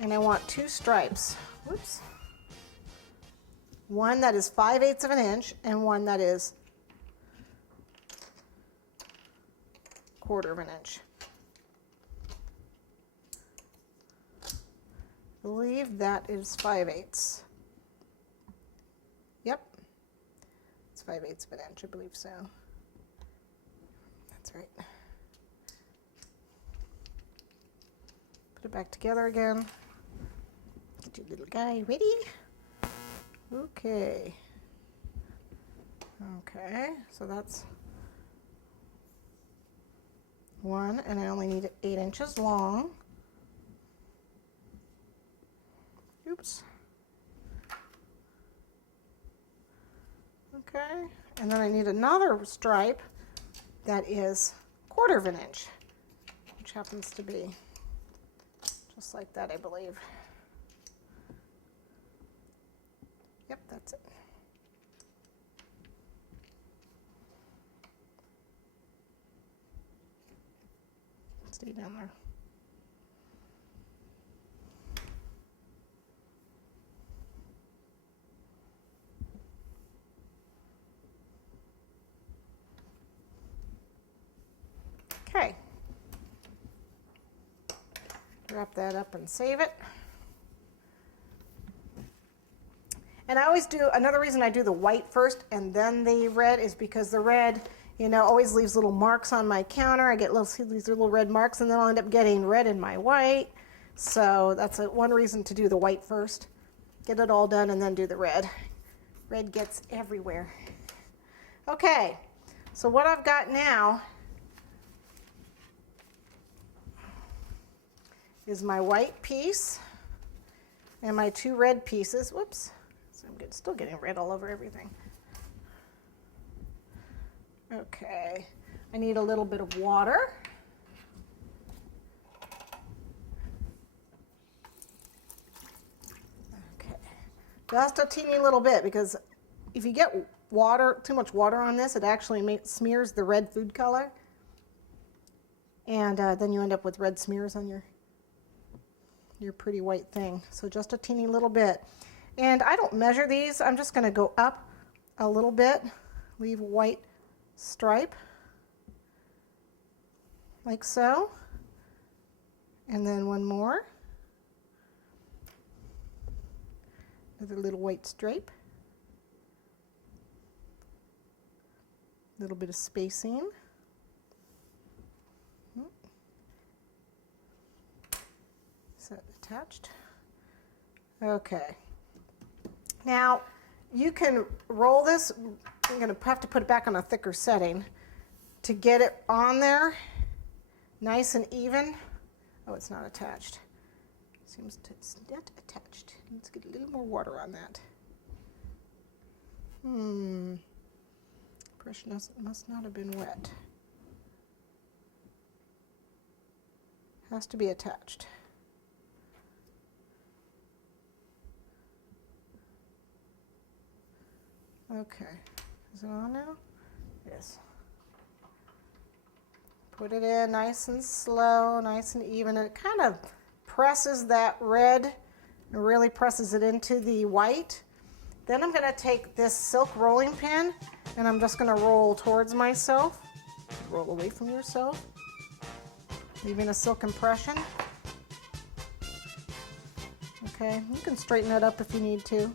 and I want 2 stripes. Whoops. One that is 5/8 of an inch and one that is 1/4 of an inch. I believe that is 5/8. Yep, it's 5/8 of an inch, I believe so. That's right. Put it back together again. Get your little guy ready. Okay. Okay, so that's 1, and I only need it 8 inches long. Oops. Okay, and then I need another stripe that is 1/4 of an inch, which happens to be just like that, I believe. Yep, that's it. Stay down there. Okay. Wrap that up and save it. And I always do, another reason I do the white first and then the red is because the red, you know, always leaves little marks on my counter. I get these little red marks, and then I'll end up getting red in my white. So that's one reason to do the white first. Get it all done and then do the red. Red gets everywhere. Okay, so what I've got now is my white piece and my 2 red pieces. Whoops. So I'm still getting red all over everything. Okay, I need a little bit of water. Okay, just a teeny little bit, because if you get water, too much water on this, it actually smears the red food color, and then you end up with red smears on your pretty white thing. So just a teeny little bit. And I don't measure these. I'm just going to go up a little bit, leave a white stripe like so, and then one more, another little white stripe, a little bit of spacing. Is that attached? Okay. Now, you can roll this. I'm going to have to put it back on a thicker setting to get it on there nice and even. Oh, it's not attached. Seems it's not attached. Let's get a little more water on that. Pressure must not have been wet. Has to be attached. Okay, is it on now? Yes. Put it in nice and slow, nice and even, and it kind of presses that red and really presses it into the white. Then I'm going to take this silk rolling pin and I'm just going to roll towards myself. Roll away from yourself, leaving a silk impression. Okay, you can straighten that up if you need to.